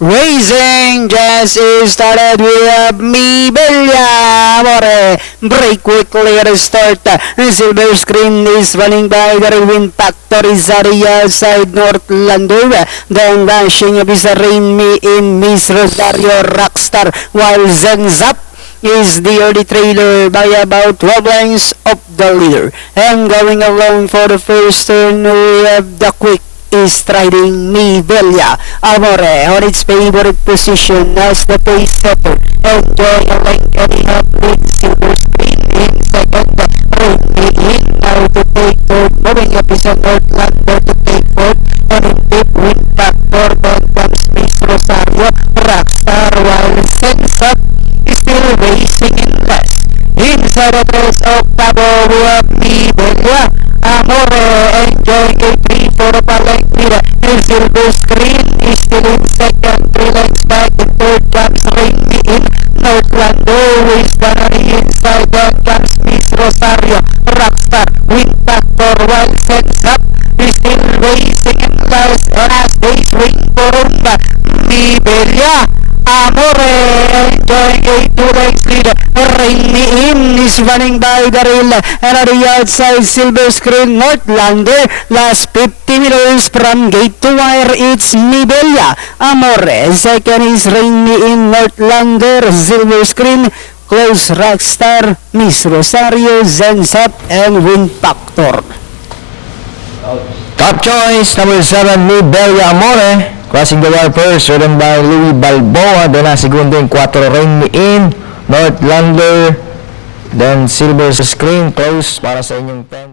Racing just is started with Mibella More. Break quickly at the start. Silver Screen is running by the Win Factor Zaria side North Landover. Then rushing is Rain Me in Miss Rosario Rockstar, while Zenzap is the early trailer by about 12 lengths of the leader. And going along for the first turn, we have the quick is striding Mibella Amore on its favorite position as the pace setter. Enjoy a lengthening up with Silver Screen in second. Rain Me in now to take third. Moving up is an Northlander to take fourth. And in fifth, Win Factor. Then comes Miss Rosario Rockstar, while Sense Up is still racing in last. Inside the race, Octavo, we have Mibella Amore enjoying a 3-4 palang leader. And Silver Screen is still in second, 3 lengths back. In third comes Rain Me in. Northlander is gonna be inside. Then comes Miss Rosario Rockstar, Win Factor, while Sense Up is still racing in last. And as they swing for Rumba, Mibella Amore enjoying a 2 lengths leader. Rain Me in is running by the rail, and on the outside Silver Screen Northlander. Last 50 meters from gate to wire, it's Mibella Amore. Second is Rain Me in, Northlander, Silver Screen, close Rockstar, Miss Rosario, Zenzap, and Win Factor. Top choice, number 7, Mibella Amore. Crossing the wire first, ridden by Louis Balboa. Then na segundo yung 4, Rain Me in, Northlander. Then Silver Screen, close para sa inyong 10.